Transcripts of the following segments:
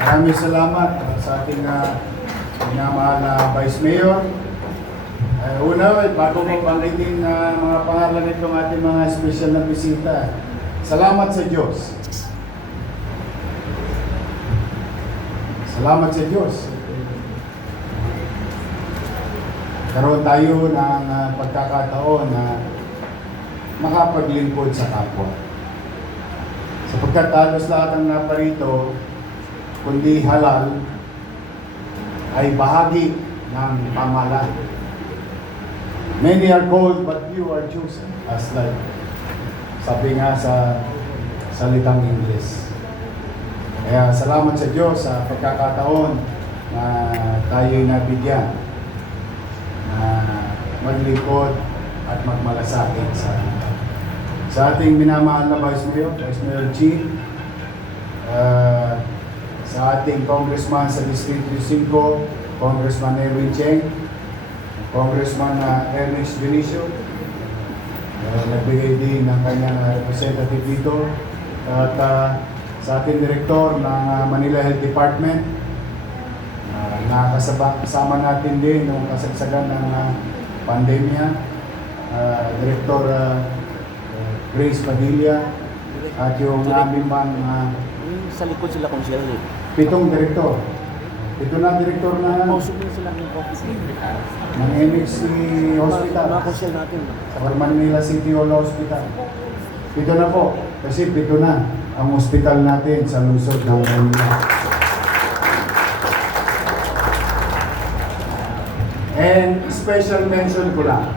Maraming salamat sa ating minamahal na Vice Mayor. Una, bago ko banggitin mga pangalan nitong ating mga special na bisita, salamat sa Diyos. Salamat sa Diyos. Karoon tayo ng pagkakataon na makapaglingkod sa kapwa. Sapagkat halos lahat ng naparito, kundi halal, ay bahagi ng pamahalaan. Many are called, but few are chosen. As like, sabi nga sa salitang English. Kaya salamat sa Diyos sa pagkakataon na tayo'y nabigyan na maglingkod at magmalasakit sa ating minamahal na Vice Mayor Chief, sa ating Congressman sa District 5, Congressman Erwin Cheng, Congressman Ernest Benicio, nagbigay din ng kanyang representative dito, at sa ating Direktor ng Manila Health Department, nakasama natin din noong kasagsagan ng pandemya, Direktor Grace Padilla, at yung aming sa likod sila kung sila 7 direktor. Ito na direktor na mausok din sila ng office ng MXC Hospital mga konsyel natin or Manila City Hall Hospital. Ito na po, kasi 7 na ang hospital natin sa lungsod ng Manila. And special mention ko lang,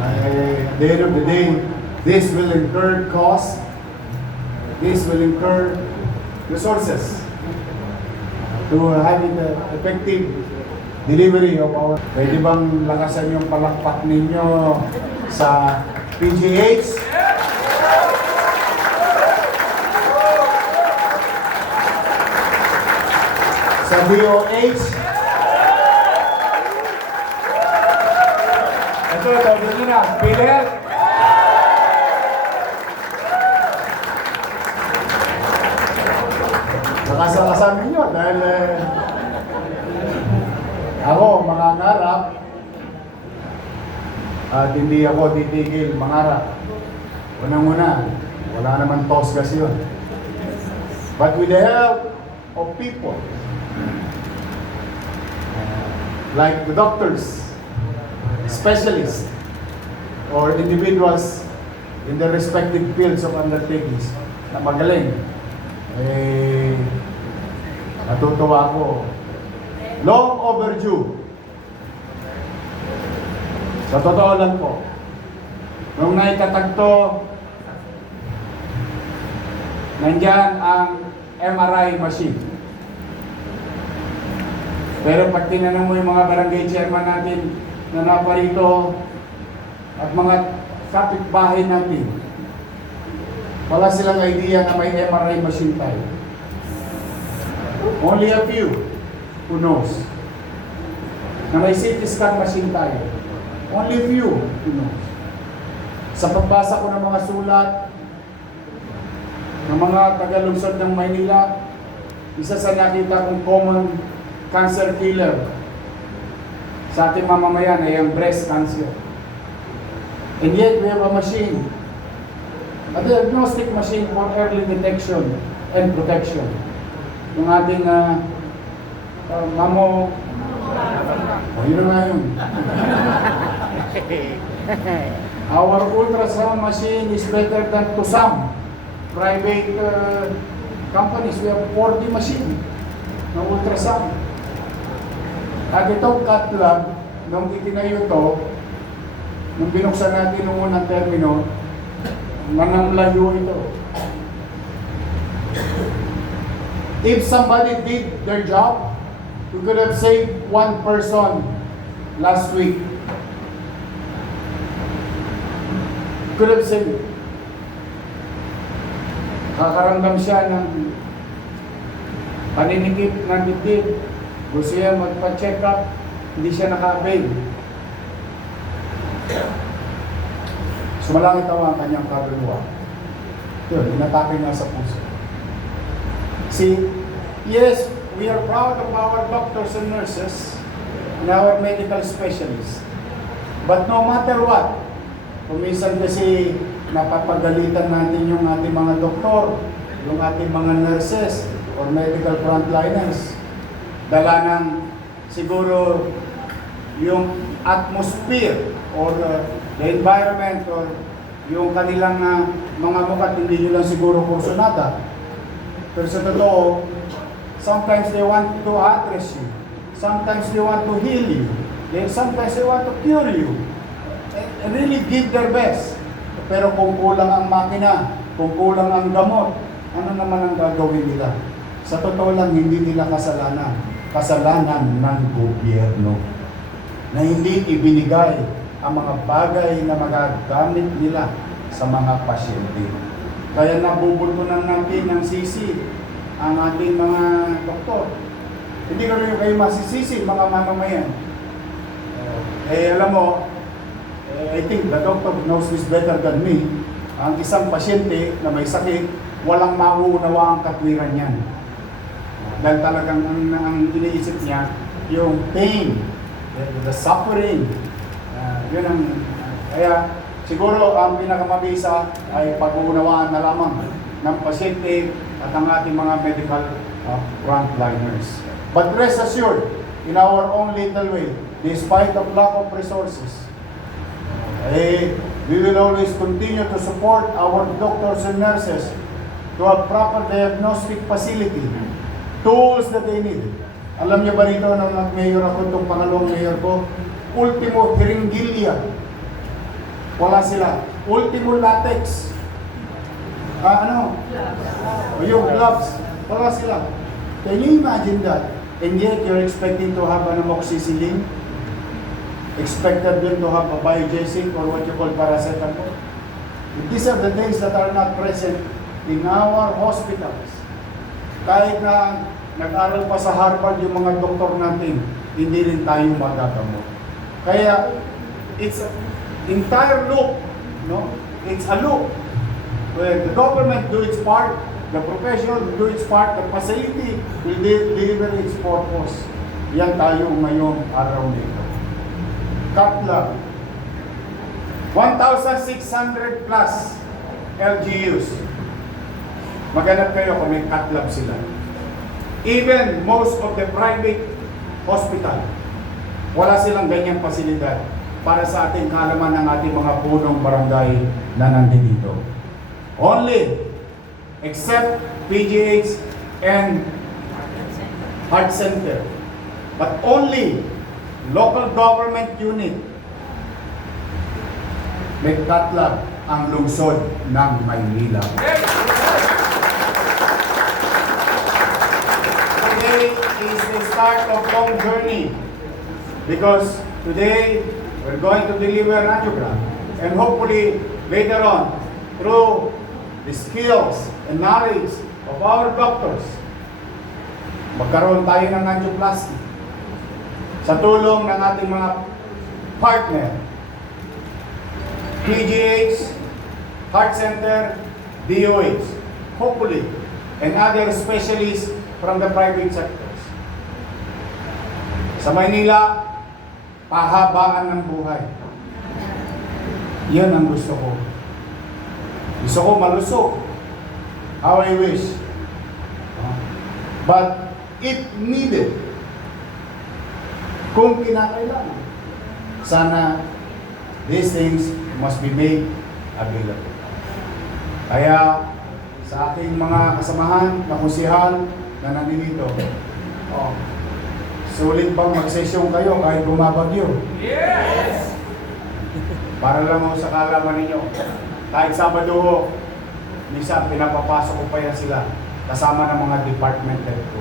at the end of the day, this will incur cost, this will incur resources to having the effective delivery of our... Pwede bang lakasan yung palakpak ninyo sa PGH? Sa DOH? Ito, tawag nyo na, PhilHealth. Nakasalasan ninyo dahil ako mangangarap at hindi ako titigil mangarap. Unang-una, wala naman tosgas yun. But with the help of people, like the doctors, specialists, or individuals in their respective fields of undertakings na magaling, natutuwa ako. Long overdue. Sa totoo lang po, nung naikatagto, nandyan ang MRI machine. Pero pag tinanong mo yung mga barangay chairman natin na naparito at mga kapitbahay natin, wala silang idea na may MRI machine tayo. Only a few who knows na may CT scan machine tayo. Only a few who knows. Sa pagbasa ko ng mga sulat ng mga tagalungsod ng Maynila, isa sa nakita kong common cancer killer sa ating mamamayan ay ang breast cancer. And yet we have a machine, a diagnostic machine for early detection and protection. Yung ating mamo, yun na nga yun. Our ultrasound machine is better than to some private companies. We have 40 machine na ultrasound. At itong cat lab, nung itinayo to, nung binuksan natin nung unang termino, mananglayo ito. If somebody did their job, we could have saved one person last week. Could have saved. Kakaramdam siya ng paninikip ng dibdib. Gusto siya magpa-check up, hindi siya naka-avail. Sumalangit daw ang kanyang kaluluwa. Yun, inatake niya sa puso. See, Yes, we are proud of our doctors and nurses and our medical specialists. But no matter what, kung minsan kasi napapagalitan natin yung ating mga doktor, yung ating mga nurses or medical frontliners, dala ng siguro yung atmosphere or the environment or yung kanilang mga mukha, hindi nyo lang siguro kursunada. Pero sa totoo, sometimes they want to address you. Sometimes they want to heal you. Sometimes they want to cure you. And really give their best. Pero kung kulang ang makina, kung kulang ang gamot, ano naman ang gagawin nila? Sa totoo lang, hindi nila kasalanan. Kasalanan ng gobyerno na hindi ibinigay ang mga bagay na magagamit nila sa mga pasyente. Kaya nabubultunan natin ng sisi ang ating mga doktor. Hindi ko rin kayo masisisi, mga mamamayan. Alam mo, I think the doctor knows this better than me. Ang isang pasyente na may sakit, walang mauunawa ang katwiran niyan. Dahil talagang ang iniisip niya, yung pain, the suffering. Yun ang, kaya siguro ang pinakamabisa ay pag-uunawaan na lamang ng pasyente at ang ating mga medical frontliners. But rest assured, in our own little way, despite of lack of resources, we will always continue to support our doctors and nurses to have proper diagnostic facility, tools that they need. Alam niyo ba rito nung nag-mayor ako, itong pangalawang mayor ko, ultimo hiringgilya. Wala sila. Ultimo latex. Yung gloves. Wala sila. Can you imagine that? And yet you're expecting to have an amoxicillin? Expected them to have a biogesic or what you call paracetamol? These are the things that are not present in our hospitals. Kahit na nag-aral pa sa Harvard yung mga doktor natin, hindi rin tayo magagamot. Kaya, it's an entire loop, no? It's a loop where the government do its part, the professional do its part, the facility will deliver its purpose. Yan tayo ngayong araw nito. Katla, 1,600 plus LGUs. Maghanap kayo kung may catlab sila. Even most of the private hospital, wala silang ganyang pasilidad para sa ating kaalaman ng ating mga punong barangay na nandito. Only, except PGH and Heart Center, but only local government unit may catlab ang lungsod ng Maynila. Today is the start of long journey because today we're going to deliver an angiogram and hopefully later on through the skills and knowledge of our doctors magkaroon tayo ng angioplasty sa tulong ng ating mga partner PGH, Heart Center, DOH, hopefully, and other specialists from the private sectors. Sa Maynila, pahabaan ng buhay. Yan ang gusto ko. Gusto ko malusog. How I wish. But it needed. Kung kinakailangan, sana these things must be made available. Kaya sa ating mga kasamahan, kakusihal na nandito, sulit bang magsesyon kayo kahit bumabagyo? Yes! Para lang sa kaalaman ninyo, kahit Sabado, minsan pinapapasok ko pa yan sila kasama ng mga department head ko.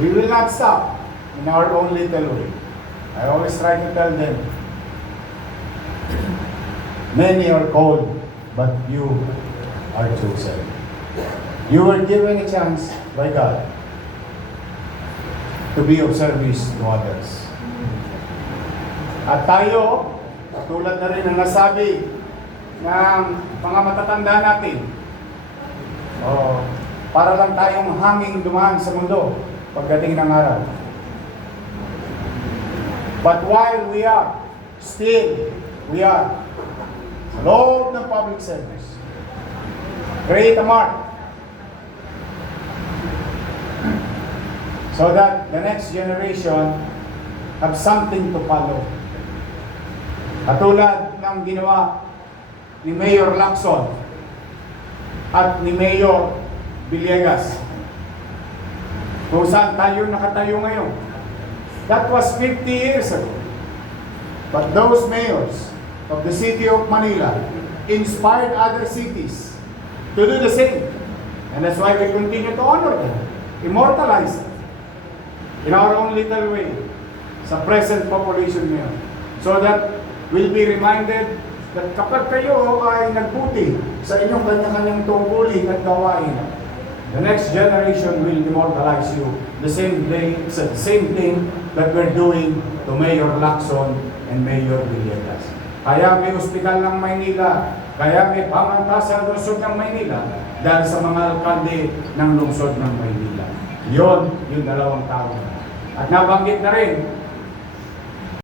We will not stop in our own little way. I always try to tell them, many are called, but you are chosen. You were given a chance by God to be of service to others. At tayo, tulad na rin ang nasabi ng mga matatanda natin, para lang tayong hanging dumaan sa mundo pagdating ng araw. But while we are sa loob ng public service, create a mark so that the next generation have something to follow. Katulad ng ginawa ni Mayor Lacson at ni Mayor Villegas, kung saan tayo nakatayo ngayon. That was 50 years ago. But those mayors of the city of Manila inspired other cities to do the same. And that's why we continue to honor them, immortalize them in our own little way sa present population ngayon. So that we'll be reminded that kapag kayo ay nagbuti sa inyong kanya-kanyang tungkulin at gawain, the next generation will immortalize you the same thing that we're doing to Mayor Lacson and Mayor Villegas. Kaya may ospital ng Maynila, kaya may pamantasan ng lungsod ng Maynila dahil sa mga alkalde ng lungsod ng Maynila. Yon yung dalawang tao. At nabanggit na rin